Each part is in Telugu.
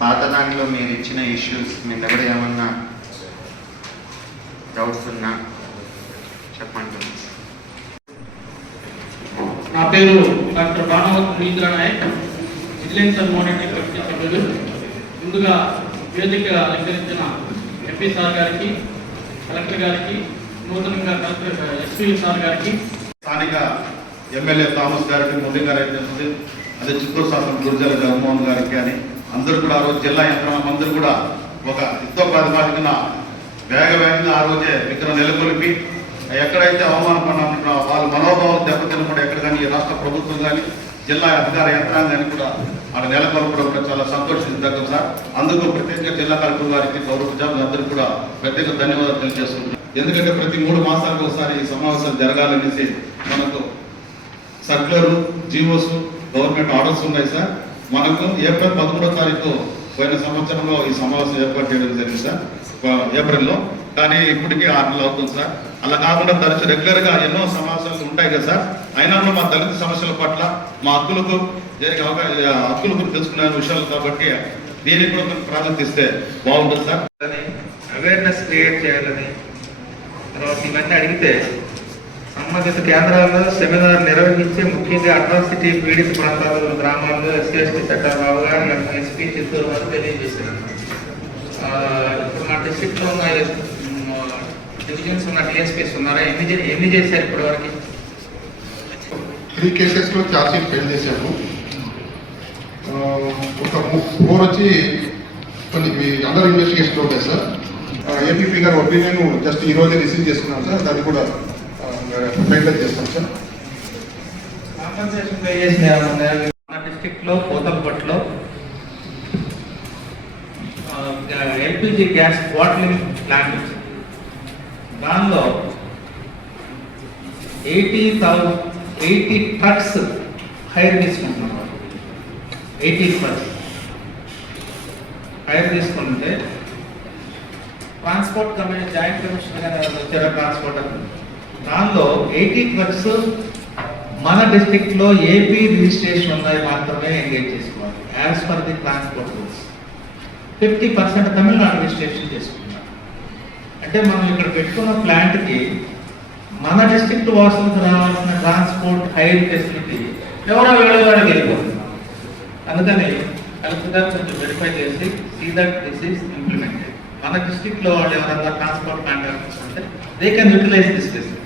పాత దాంట్లో మీరు ఇచ్చిన ఇష్యూస్ మీ దగ్గర ఏమన్నా డౌట్స్ ఉన్నా చెప్పండి. నా పేరు doctor Bhanumathi Munindra Naik, vigilance and monitoring committee సభ్యులు. ముందుగా వేదిక అలంకరించిన ఎంపీ సార్ గారికి, కలెక్టర్ గారికి, నూతనంగా కలెక్టర్ ఎస్పీ సార్ గారికి, స్థానిక ఎమ్మెల్యే థామస్ గారికి, మురళి గారికి, అదే చిత్తూరు శాసన గురుజాల జగన్మోహన్ గారికి అని అందరూ కూడా ఆ రోజు జిల్లా యంత్రాంగం అందరూ కూడా ఒక యుద్ధ ప్రాతిపాదికన వేగంగా ఆ రోజే విగ్రహం నెలకొల్పి ఎక్కడైతే అవమానపడిన వాళ్ళ మనోభావాలు దెబ్బతినకుండా ఎక్కడ కానీ ఈ రాష్ట్ర ప్రభుత్వం కానీ జిల్లా అధికార యంత్రాంగాన్ని కూడా ఆడ నెలకొల్పడం కూడా చాలా సంతోషించదగ్గం సార్. అందుకు ప్రత్యేకంగా జిల్లా కలెక్టర్ గారికి, గౌరవ ప్రజలందరికీ కూడా ప్రత్యేక ధన్యవాదాలు తెలియజేస్తున్నాం. ఎందుకంటే ప్రతి 3 మాసాలకు ఒకసారి ఈ సమావేశాలు జరగాలనేసి మనకు సర్క్యులర్, జీవోస్, గవర్నమెంట్ ఆర్డర్స్ ఉన్నాయి సార్. మనకు ఏప్రిల్ 13వ తారీఖు పోయిన సంవత్సరంలో ఈ సమావేశం ఏర్పాటు చేయడం జరిగింది సార్, ఏప్రిల్లో. కానీ ఇప్పటికీ 6 నెలలు అవుతుంది సార్. అలా కాకుండా తరచు రెగ్యులర్గా ఎన్నో సమావేశాలు ఉంటాయి కదా సార్. అయినా మా దళిత సమస్యల పట్ల, మా హక్కులకు జరిగే హక్కుల గురించి తెలుసుకునే విషయాలు కాబట్టి దీనికి కూడా మనం ప్రాధాన్యత ఇస్తే బాగుంటుంది సార్. అవేర్నెస్ క్రియేట్ చేయాలని, తర్వాత ఇవన్నీ అడిగితే సంబంధిత కేంద్రాల్లో సెమినార్ నిర్వహించి ముఖ్యంగా అట్రాసిటీ పీడిత ప్రాంతాలు, గ్రామాల్లో ఎస్సీ చట్టాలు అవగాహన ఎస్పీ చిత్తూరు వారు తెలియజేశారు. ఇప్పుడు మా డిస్ట్రిక్ట్లో ఉన్న డివిజన్స్ ఉన్న డిఎస్పీస్ ఉన్నారా? ఎన్ని చేశారు ఇప్పటి వరకు? 3 కేసెస్లో ఛార్జ్ షీట్ ఫైల్ చేశాము. ఒక 4 వచ్చి కొన్ని అండర్ ఇన్వెస్టిగేషన్ ఉంటాయి sir. AP figure opinion just ఈ రోజే రిసీవ్ చేసుకున్నాం సార్. దాన్ని కూడా ఫైనలైజ్ చేస్తాం సార్. కాంపన్సేషన్ పే చేసిన మన డిస్ట్రిక్ట్లో పోతలపట్లో ఎల్పిజి గ్యాస్ బాటిలింగ్ ప్లాంట్, దానిలో 80 ట్రక్స్ హైర్ తీసుకుంటున్నారు. 80 ట్రక్స్ హైర్ తీసుకుంటే ట్రాన్స్పోర్ట్ కమిషన్, జాయింట్ కమిషనర్ గారు వచ్చారు ట్రాన్స్పోర్ట్. దానిలో 80 ట్రక్స్ మన డిస్ట్రిక్ట్లో ఏపీ రిజిస్ట్రేషన్ ఉన్నాయి మాత్రమే ఎంగేజ్ చేసుకోవాలి. As per the transport rules 50% Tamil Nadu registration చేసుకున్నారు. అంటే మనం ఇక్కడ పెట్టుకున్న ప్లాంట్కి మన డిస్ట్రిక్ట్ వాసులకు రావాల్సిన ట్రాన్స్పోర్ట్ హైర్ ఫెసిలిటీ ఎవరో వేళగాడికి వెళ్ళిపోతుంది. అందుకని కలెక్టర్ గారు కొంచెం వెరిఫై చేసి see that this is implemented. మన డిస్ట్రిక్ట్లో వాళ్ళు ఎవరైనా ట్రాన్స్పోర్ట్ కాంట్రాక్టర్స్ ఉంటే they can utilize this facility.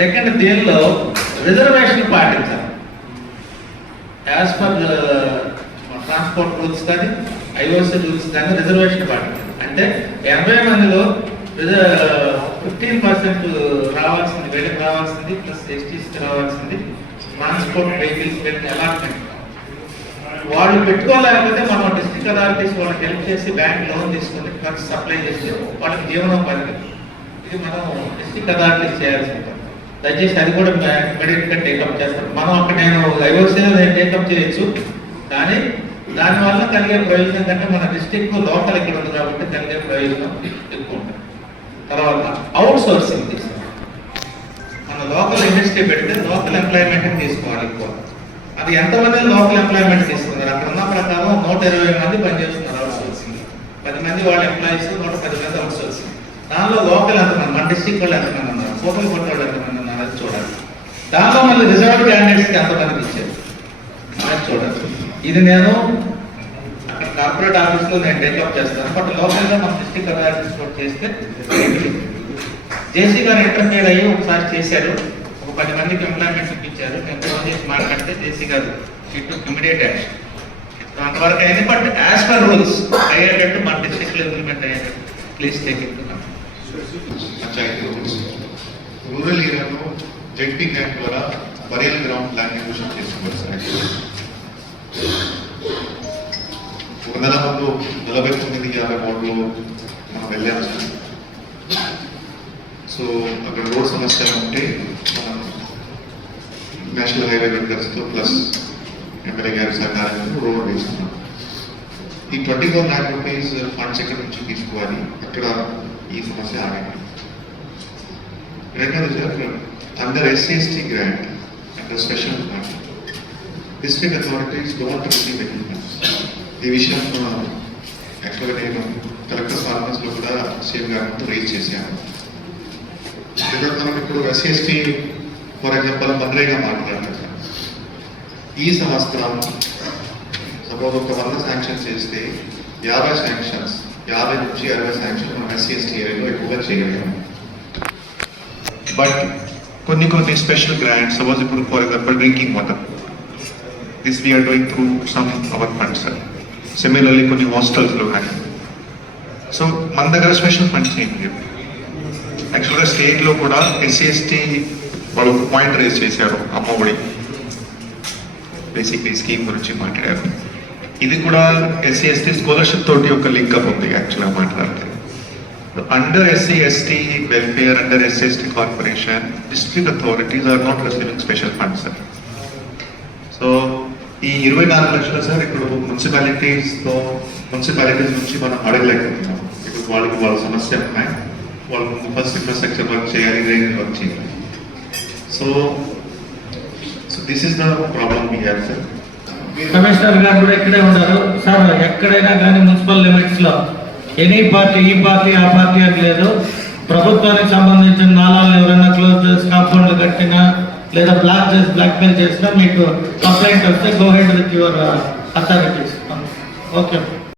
Second, దీనిలో రిజర్వేషన్ పాటించాలి. యాజ్ పర్ ట్రాన్స్పోర్ట్ రూల్స్ కానీ ఐఓసీ రూల్స్ కానీ రిజర్వేషన్ పాటించాలి. అంటే 80 మందిలో 15% రావాల్సింది, వేడికి రావాల్సింది, ప్లస్ ఎస్టీస్కి రావాల్సింది, ట్రాన్స్పోర్ట్ వెహికల్స్ పెట్టి అలాట్మెంట్. వాళ్ళు పెట్టుకోలేకపోతే మనం డిస్ట్రిక్ట్ అథారిటీస్ వాళ్ళకి హెల్ప్ చేసి బ్యాంక్ లోన్ తీసుకొని ట్రక్స్ సప్లై చేసి వాళ్ళకి జీవనోపాధి. ఇది మనం డిస్ట్రిక్ట్ అథారిటీస్ చేయాల్సి ఉంటుంది. దయచేసి అది కూడా ఇమీడియట్గా టేకప్ చేస్తాం. మనం అక్కడ నేను ఐఓసీలో టేకప్ చేయొచ్చు, కానీ దానివల్ల కలిగే ప్రయోజనం కంటే మన డిస్ట్రిక్ట్ లోకల్ ఇక్కడ ఉంది కాబట్టి కలిగే ప్రయోజనం ఎక్కువ ఉంటుంది. తర్వాత అవుట్ సోర్సింగ్ తీసుకోవాలి. మన లోకల్ ఇండస్ట్రీ పెడితే లోకల్ ఎంప్లాయ్మెంట్ తీసుకోవాలి ఎక్కువ. అది ఎంతమంది లోకల్ ఎంప్లాయ్మెంట్ తీసుకున్నారు? అక్కడ ఉన్న ప్రకారం 120 మంది పనిచేస్తున్నారు అవుట్ సోర్సింగ్. 10 మంది వాళ్ళ ఎంప్లాయీస్, 110 మంది అవుట్ సోర్సింగ్. దానిలో లోకల్ ఎంతమంది, మన డిస్ట్రిక్ట్ వాళ్ళు ఎంతమంది ఉన్నారు, పోతలు కొట్టే వాళ్ళు ఎంతమంది ఉన్నారు అది చూడాలి. దానిలో మళ్ళీ రిజర్వ్ క్యాండిడేట్స్కి ఎంతమందికి ఇచ్చారు అది చూడాలి. ఇది నేను అక్కడ కార్పొరేట్ ఆఫీస్లో నేను టేకప్ చేస్తాను. బట్ లోకల్గా మన డిస్ట్రిక్ట్ అథారిటీస్ చేస్తే జేసీ గారు ఇంటర్ఫియర్ అయ్యి ఒకసారి చేశారు. ఒక 10 మందికి ఎంప్లాయ్మెంట్ ఇప్పించారు. నేను ఫోన్ చేసి మాట్లాడితే జేసీ గారు ఇమీడియట్ యాక్షన్ అంతవరకు అయింది. బట్ యాజ్ పర్ రూల్స్ అయ్యేటట్టు మన డిస్ట్రిక్ట్లో ఇంప్లిమెంట్ అయ్యేటట్టు ప్లీజ్ టేక్ ఇట్. రూరల్ ఏరియాలో జెడ్పీ గ్రాంట్ ద్వారా బరియల్ గ్రౌండ్ ల్యాండ్ ఎక్విజిషన్ చేస్తున్నారు సార్. ఒక నెల ముందు 49-53 మనం వెళ్ళాము సార్. సో అక్కడ రోడ్ సమస్య ఉంటే మనం నేషనల్ హైవే వెంకర్స్తో ప్లస్ ఎమ్మెల్యే గారి సహకారంతో రోడ్ వేస్తున్నాం. ఈ 24 lakh rupees ఫండ్స్ ఎక్కడి నుంచి తీసుకోవాలి, అక్కడ ఈ సమస్య ఆగండి. రెండోది sir, under SC/ST grant, under special fund, district authorities don't receive any funds. ఈ విషయం యాక్చువల్గా నేను కలెక్టర్స్ ఆఫీస్లో కూడా సీఎం గారి ముందు రేజ్ చేశాను. ఎందుకంటే మనం ఇప్పుడు ఎస్సీ ఫర్ ఎగ్జాంపుల్ మన్రేగా మాట్లాడాలి. ఈ సంవత్సరం సపోజ్ ఒక 100 శాంక్షన్ చేస్తే 50 శాంక్షన్స్ 50 నుంచి 60 శాంక్షన్ మనం ఎస్సీ ఏరియాలో ఎక్కువగా చేయగలిగాము. బట్ కొన్ని స్పెషల్ గ్రాంట్స్ సపోజ్ ఇప్పుడు for example drinking water this we are doing through some our funds. Similarly కొన్ని హాస్టల్స్లో కానీ. సో మన దగ్గర స్పెషల్ ఫండ్స్ ఏం లేవు. యాక్చువల్గా స్టేట్లో కూడా ఎస్సీ వాళ్ళు పాయింట్ రేజ్ చేశారు, అమ్మఒడి బేసిక్లీ స్కీమ్ గురించి మాట్లాడారు. ఇది కూడా ఎస్సీ స్కాలర్షిప్ తోటి ఒక లింకప్ ఉంది యాక్చువల్గా మాట్లాడితే. Under SC welfare, under SC corporation, district authorities are not receiving special funds sir. So ఈ 24 లక్షలు సార్ ఇప్పుడు మున్సిపాలిటీస్ నుంచి మనం అడగలేకపోతున్నాం. ఇప్పుడు వాళ్ళ సమస్య ఉన్నాయి, వాళ్ళు ఫస్ట్ ఇన్ఫ్రాస్ట్రక్చర్ వర్క్ చేయాలి, డ్రైనేజ్ వర్క్ చేయాలి. So this is the problem we have sir. Commissioner గారు కూడా ఇక్కడే ఉన్నారు సార్. ఎక్కడైనా కానీ మున్సిపల్ లిమిట్స్ లో ఎనీ పార్టీ, ఈ పార్టీ ఆ పార్టీ అని లేదు. ప్రభుత్వానికి సంబంధించిన నాలాలు ఎవరైనా క్లోజ్ చేసి కాంపౌండ్లు కట్టినా లేదా బ్లాక్ చేసి బ్లాక్ మెయిల్ చేసినా మీకు కంప్లైంట్ వస్తే go head with your authorities. Okay.